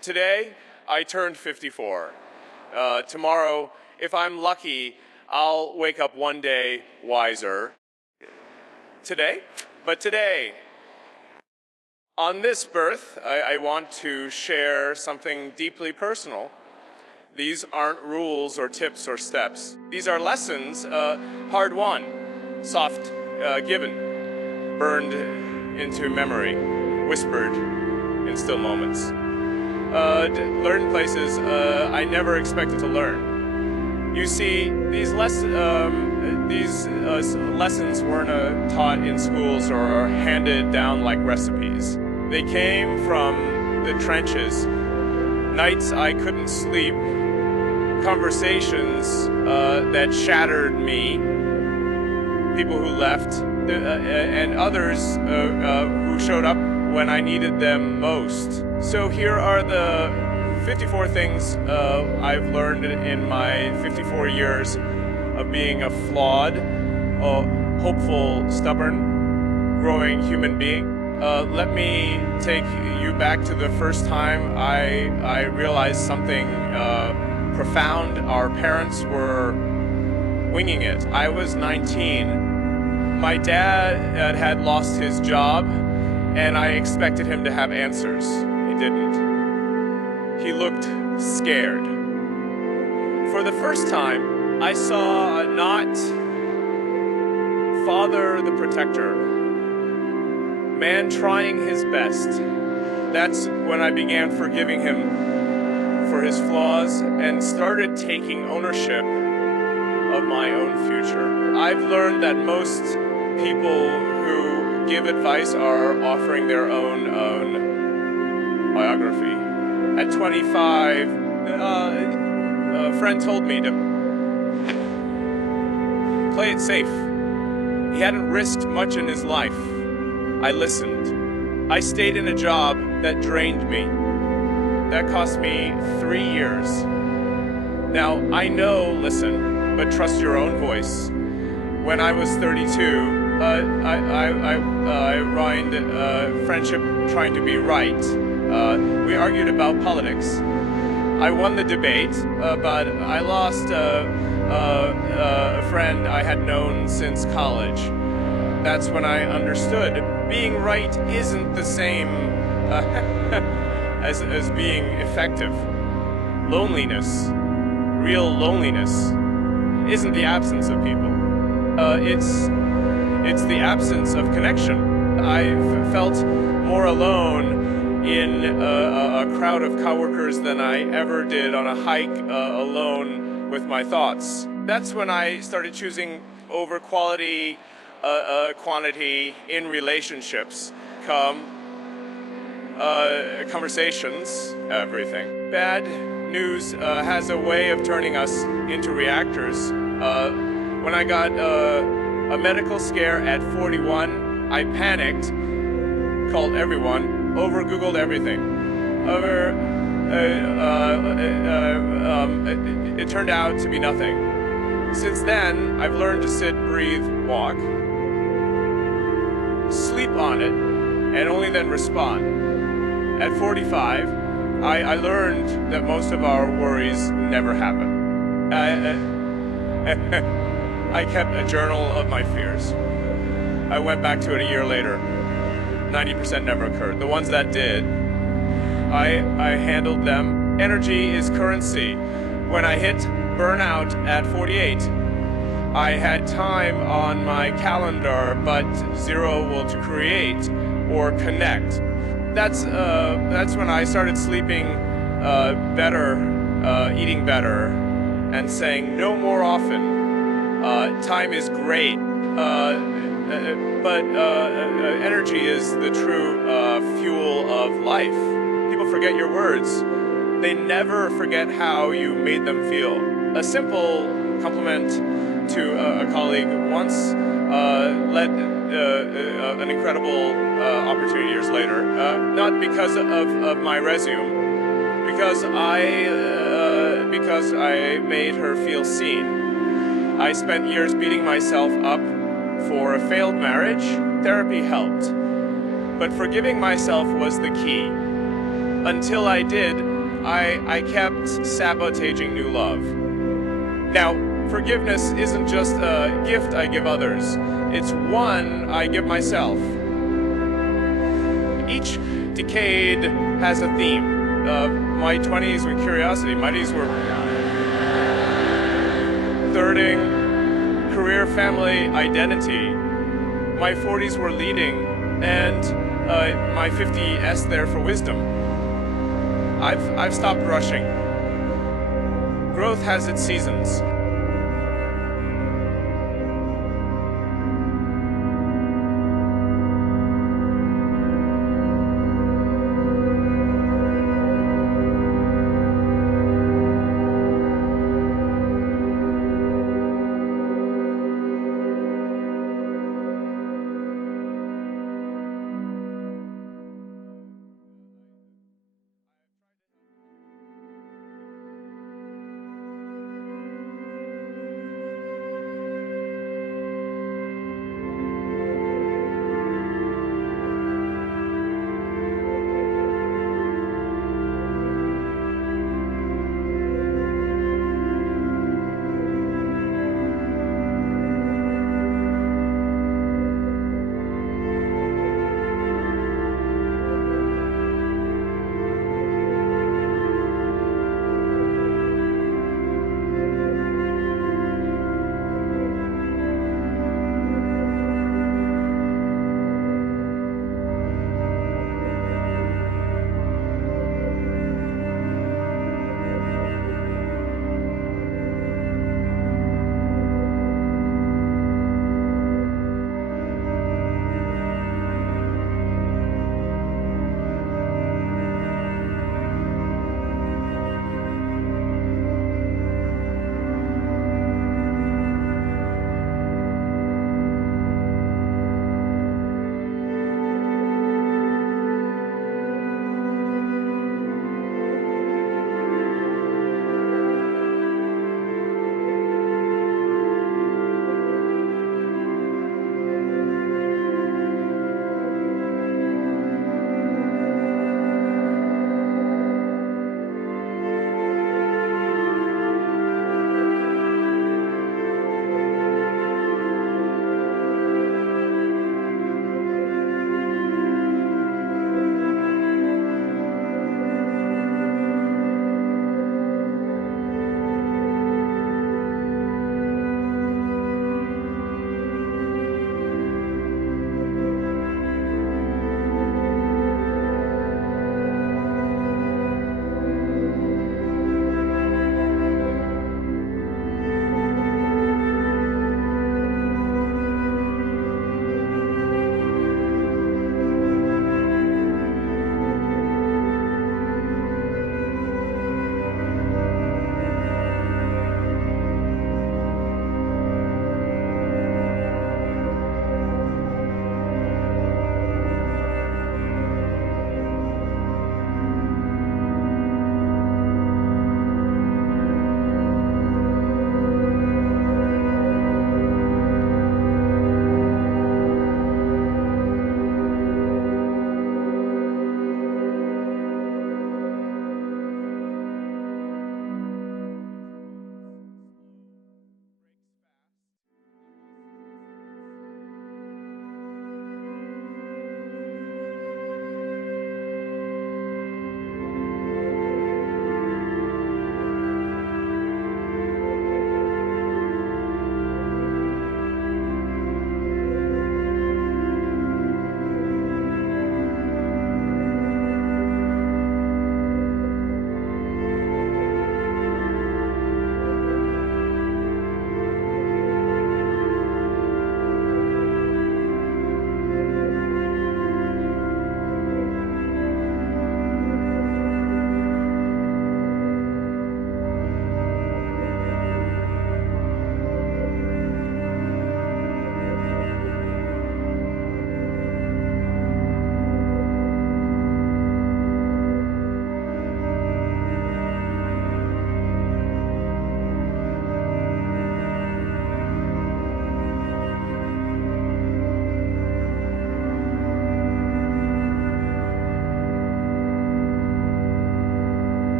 Today, I turned 54. Tomorrow, if I'm lucky, I'll wake up one day wiser. Today? But today, on this birth, I want to share something deeply personal. These aren't rules or tips or steps. These are lessons, hard won, soft given, burned into memory, whispered in still moments. Learned places I never expected to learn. You see, these lessons weren't taught in schools or handed down like recipes. They came from the trenches. Nights I couldn't sleep, conversations that shattered me, people who left, and others who showed up when I needed them most. So here are the 54 things I've learned in my 54 years of being a flawed, hopeful, stubborn, growing human being. Let me take you back to the first time I realized something profound. Our parents were winging it. I was 19. My dad had lost his job, and I expected him to have answers. He didn't. He looked scared. For the first time, I saw not Father the Protector, man trying his best. That's when I began forgiving him for his flaws and started taking ownership of my own future. I've learned that most people who give advice are offering their own biography. At 25, a friend told me to play it safe. He hadn't risked much in his life. I listened. I stayed in a job that drained me. That cost me 3 years. Now, I know, listen, but trust your own voice. When I was 32, I rhymed friendship trying to be right. We argued about politics. I won the debate, but I lost a friend I had known since college. That's when I understood being right isn't the same as being effective. Loneliness, real loneliness, isn't the absence of people. It's the absence of connection. I've felt more alone in a crowd of coworkers than I ever did on a hike alone with my thoughts. That's when I started choosing over quality, quantity in relationships. Conversations, everything. Bad news has a way of turning us into reactors. When I got a medical scare at 41, I panicked, called everyone, over-Googled everything. It turned out to be nothing. Since then, I've learned to sit, breathe, walk, sleep on it, and only then respond. At 45, I learned that most of our worries never happen. I kept a journal of my fears. I went back to it a year later. 90% never occurred. The ones that did, I handled them. Energy is currency. When I hit burnout at 48, I had time on my calendar, but zero will to create or connect. That's when I started sleeping better, eating better, and saying no more often. Time is great, but energy is the true fuel of life. People forget your words. They never forget how you made them feel. A simple compliment to a colleague once led an incredible opportunity years later. Not because of my resume, because I made her feel seen. I spent years beating myself up for a failed marriage. Therapy helped, but forgiving myself was the key. Until I did, I kept sabotaging new love. Now, forgiveness isn't just a gift I give others, it's one I give myself. Each decade has a theme. My 20s were curiosity, my 20s were thirding, career, family, identity. My 40s were leading, and my 50s there for wisdom. I've stopped rushing. Growth has its seasons.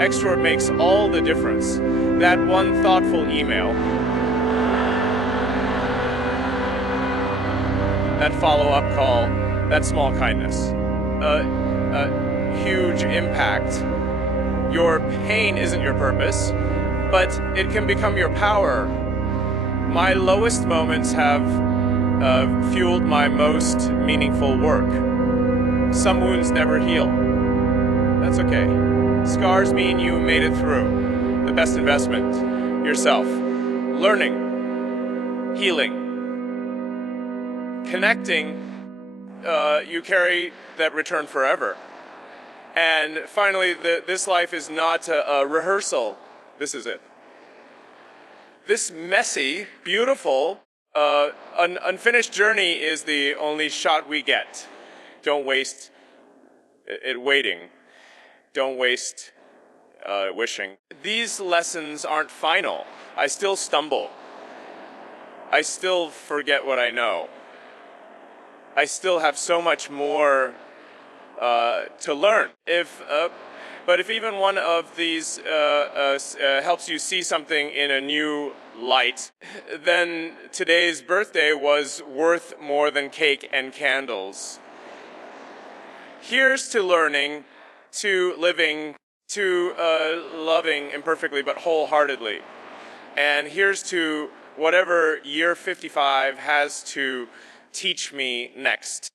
extrovert makes all the difference. That one thoughtful email, that follow-up call, that small kindness, a huge impact. Your pain isn't your purpose, but it can become your power. My lowest moments have fueled my most meaningful work. Some wounds never heal. That's okay. Scars mean you made it through. The best investment, yourself. Learning, healing, connecting, you carry that return forever. And finally, this life is not a rehearsal. This is it. This messy, beautiful, unfinished journey is the only shot we get. Don't waste it waiting. Don't waste wishing. These lessons aren't final. I still stumble. I still forget what I know. I still have so much more to learn. But if even one of these helps you see something in a new light, then today's birthday was worth more than cake and candles. Here's to learning, to living, to loving imperfectly but wholeheartedly. And here's to whatever year 55 has to teach me next.